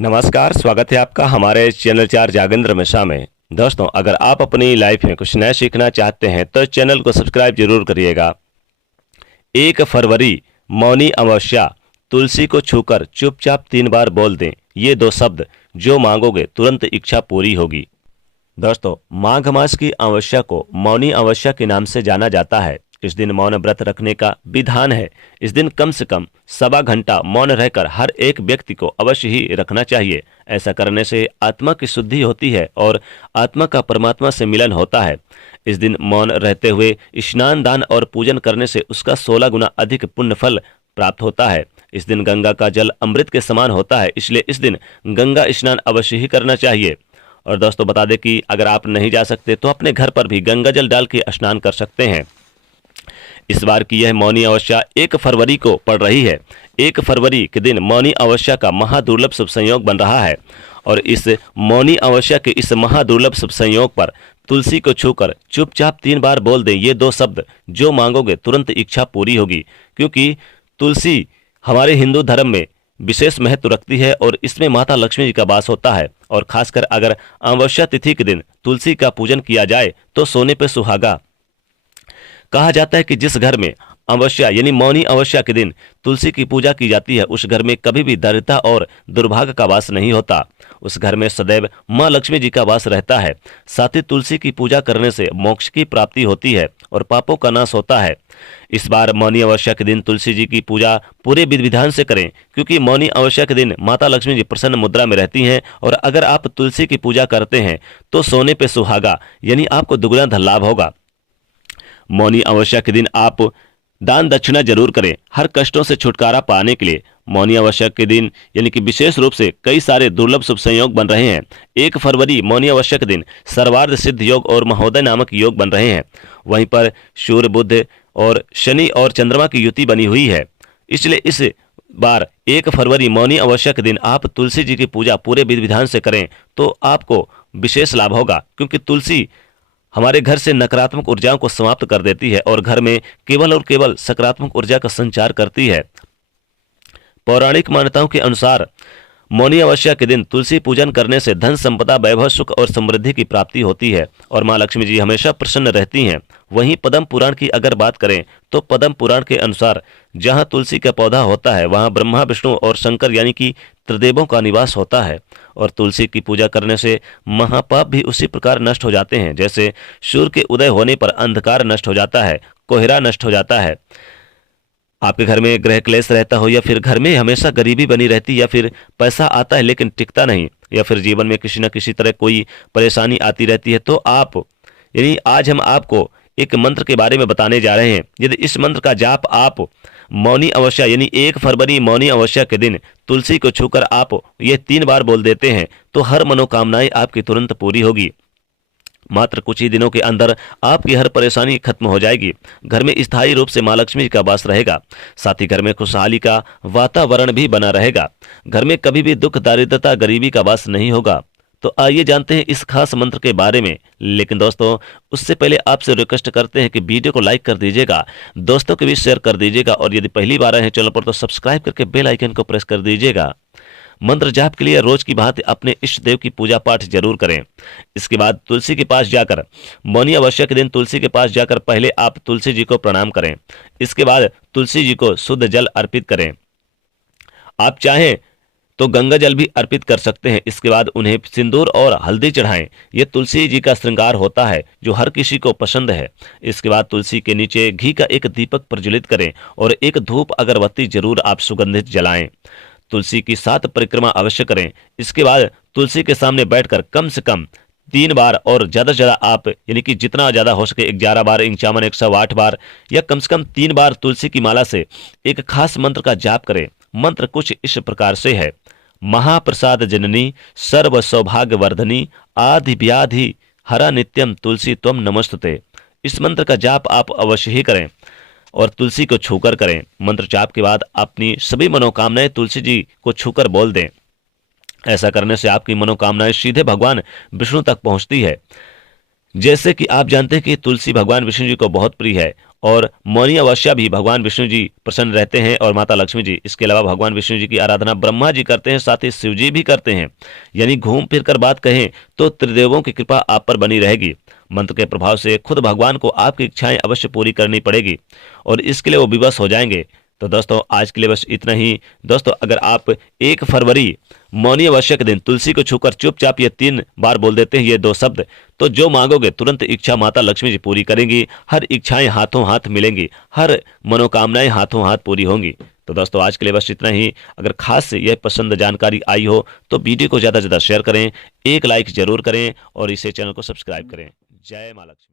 नमस्कार, स्वागत है आपका हमारे चैनल 4 जागेंद्र मिश्रा में। दोस्तों, अगर आप अपनी लाइफ में कुछ नया सीखना चाहते हैं तो चैनल को सब्सक्राइब जरूर करिएगा। 1 फरवरी मौनी अमावस्या। तुलसी को छूकर चुपचाप 3 बार बोल दें ये 2 शब्द, जो मांगोगे तुरंत इच्छा पूरी होगी। दोस्तों, माघ मास की अमावस्या को मौनी अमावस्या के नाम से जाना जाता है। इस दिन मौन व्रत रखने का विधान है। इस दिन कम से कम 1.25 घंटा मौन रहकर हर एक व्यक्ति को अवश्य ही रखना चाहिए। ऐसा करने से आत्मा की शुद्धि होती है और आत्मा का परमात्मा से मिलन होता है। इस दिन मौन रहते हुए स्नान, दान और पूजन करने से उसका 16 गुना अधिक पुण्य फल प्राप्त होता है। इस दिन गंगा का जल अमृत के समान होता है, इसलिए इस दिन गंगा स्नान अवश्य ही करना चाहिए। और दोस्तों, बता दें कि अगर आप नहीं जा सकते तो अपने घर पर भी गंगा जल डाल के स्नान कर सकते हैं। इस बार की यह मौनी अमावस्या 1 फरवरी को पड़ रही है। 1 फरवरी के दिन मौनी अमावस्या का महादुर्लभ शुभ संयोग बन रहा है और इस मौनी अमावस्या के इस महादुर्लभ शुभ संयोग पर तुलसी को छूकर चुपचाप 3 बार बोल दें ये 2 शब्द, जो मांगोगे तुरंत इच्छा पूरी होगी। क्योंकि तुलसी हमारे हिंदू धर्म में विशेष महत्व रखती है और इसमें माता लक्ष्मी जी का वास होता है। और खासकर अगर अमावस्या तिथि के दिन तुलसी का पूजन किया जाए तो सोने पे सुहागा। कहा जाता है कि जिस घर में अमावस्या यानी मौनी अमावस्या के दिन तुलसी की पूजा की जाती है, उस घर में कभी भी दरिद्रता और दुर्भाग्य का वास नहीं होता। उस घर में सदैव मां लक्ष्मी जी का वास रहता है। साथ ही तुलसी की पूजा करने से मोक्ष की प्राप्ति होती है और पापों का नाश होता है। इस बार मौनी अमावस्या के दिन तुलसी जी की पूजा पूरे विधि विधान से करें, क्योंकि मौनी अमावस्या के दिन माता लक्ष्मी जी प्रसन्न मुद्रा में रहती हैं। और अगर आप तुलसी की पूजा करते हैं तो सोने पे सुहागा यानी आपको दुगना धन लाभ होगा। मौनी अमावस्या के दिन आप दान दक्षिणा जरूर करें, हर कष्टों से छुटकारा पाने के लिए। मौनी अमावस्या के दिन यानी कि विशेष रूप से कई सारे दुर्लभ शुभ संयोग बन रहे हैं। 1 फरवरी मौनी अमावस्या के दिन सर्वार्थ सिद्ध योग और महोदय नामक योग बन रहे हैं। वहीं पर सूर्य, बुध और शनि और चंद्रमा की युति बनी हुई है। इसलिए इस बार 1 फरवरी मौनी अमावस्या के दिन आप तुलसी जी की पूजा पूरे विधि विधान से करें तो आपको विशेष लाभ होगा। क्योंकि तुलसी हमारे घर से नकारात्मक ऊर्जाओं को समाप्त कर देती है और घर में केवल और केवल सकारात्मक ऊर्जा का संचार करती है। पौराणिक मान्यताओं के अनुसार मौनी अमावस्या के दिन तुलसी पूजन करने से धन संपदा, वैभव, सुख और समृद्धि की प्राप्ति होती है और मां लक्ष्मी जी हमेशा प्रसन्न रहती हैं। वहीं पद्म पुराण की अगर बात करें तो पद्म पुराण के अनुसार जहां तुलसी का पौधा होता है वहां ब्रह्मा, विष्णु और शंकर यानी कि त्रिदेवों का निवास होता है। और तुलसी की पूजा करने से महापाप भी उसी प्रकार नष्ट हो जाते हैं, जैसे सूर्य के उदय होने पर अंधकार नष्ट हो जाता है, कोहरा नष्ट हो जाता है। आपके घर में ग्रह क्लेश रहता हो, या फिर घर में हमेशा गरीबी बनी रहती, या फिर पैसा आता है लेकिन टिकता नहीं, या फिर जीवन में किसी न किसी तरह कोई परेशानी आती रहती है, तो आप यानी आज हम आपको एक मंत्र के बारे में बताने जा रहे हैं। यदि इस मंत्र का जाप आप मौनी अमावस्या यानी 1 फरवरी मौनी अमावस्या के दिन तुलसी को छूकर आप ये 3 बार बोल देते हैं तो हर मनोकामनाएं आपकी तुरंत पूरी होगी। मात्र कुछ ही दिनों के अंदर आपकी हर परेशानी खत्म हो जाएगी। घर में स्थायी रूप से मां लक्ष्मी का वास रहेगा। साथ ही घर में खुशहाली का वातावरण भी बना रहेगा। घर में कभी भी दुख, दारिद्रता, गरीबी का वास नहीं होगा। तो आइए जानते हैं इस खास मंत्र के बारे में। लेकिन दोस्तों, उससे पहले आपसे रिक्वेस्ट करते हैं कि वीडियो को लाइक कर दीजिएगा, दोस्तों के भी शेयर कर दीजिएगा और यदि पहली बार आए हैं चैनल पर तो सब्सक्राइब करके बेल आइकन को प्रेस कर दीजिएगा। मंत्र जाप के लिए रोज की भांति अपने इष्ट देव की पूजा पाठ जरूर करें। इसके बाद तुलसी के पास जाकर मौनी अमावस्या के दिन तुलसी के पास जाकर पहले आप तुलसी जी को प्रणाम करें। इसके बाद तुलसी जी को शुद्ध जल अर्पित करें। आप चाहें तो गंगा जल भी अर्पित कर सकते हैं। इसके बाद उन्हें सिंदूर और हल्दी चढ़ाएं। यह तुलसी जी का श्रृंगार होता है जो हर किसी को पसंद है। इसके बाद तुलसी के नीचे घी का एक दीपक प्रज्वलित करें और एक धूप अगरबत्ती जरूर आप सुगंधित जलाएं। तुलसी की 7 परिक्रमा अवश्य करें। इसके बाद तुलसी के सामने बैठकर कम से कम 3 बार और ज्यादा से ज्यादा आप यानी कि जितना ज्यादा हो सके 11 बार, 51, 108 बार या कम से कम 3 बार तुलसी की माला से एक खास मंत्र का जाप करें। मंत्र कुछ इस प्रकार से है। महाप्रसाद जननी सर्व सौभाग्य वर्धनी आदि व्याधि हरा नित्यम तुलसी त्वम नमस्तुते। इस मंत्र का जाप आप अवश्य ही करें और तुलसी को छूकर करें। मंत्र जाप के बाद अपनी सभी मनोकामनाएं तुलसी जी को छूकर बोल दें। ऐसा करने से आपकी मनोकामनाएं सीधे भगवान विष्णु तक पहुंचती है। जैसे कि आप जानते हैं कि तुलसी भगवान विष्णु जी को बहुत प्रिय है और मौनी अमावस्या भी भगवान विष्णु जी प्रसन्न रहते हैं और माता लक्ष्मी जी। इसके अलावा भगवान विष्णु जी की आराधना ब्रह्मा जी करते हैं, साथ ही शिव जी भी करते हैं। यानी घूम फिर कर बात कहें तो त्रिदेवों की कृपा आप पर बनी रहेगी। मंत्र के प्रभाव से खुद भगवान को आपकी इच्छाएं अवश्य पूरी करनी पड़ेगी और इसके लिए वो विवश हो जाएंगे। तो दोस्तों आज के लिए बस इतना ही। दोस्तों अगर आप 1 फरवरी मौनी अमावस्या के दिन तुलसी को छूकर चुपचाप ये 3 बार बोल देते हैं ये 2 शब्द, तो जो मांगोगे तुरंत इच्छा माता लक्ष्मी जी पूरी करेंगी। हर इच्छाएं हाथों हाथ मिलेंगी, हर मनोकामनाएं हाथों हाथ पूरी होंगी। तो दोस्तों आज के लिए बस इतना ही। अगर खास से यह पसंद जानकारी आई हो तो वीडियो को ज़्यादा से ज़्यादा शेयर करें, एक लाइक जरूर करें और इसे चैनल को सब्सक्राइब करें। जय माँ लक्ष्मी।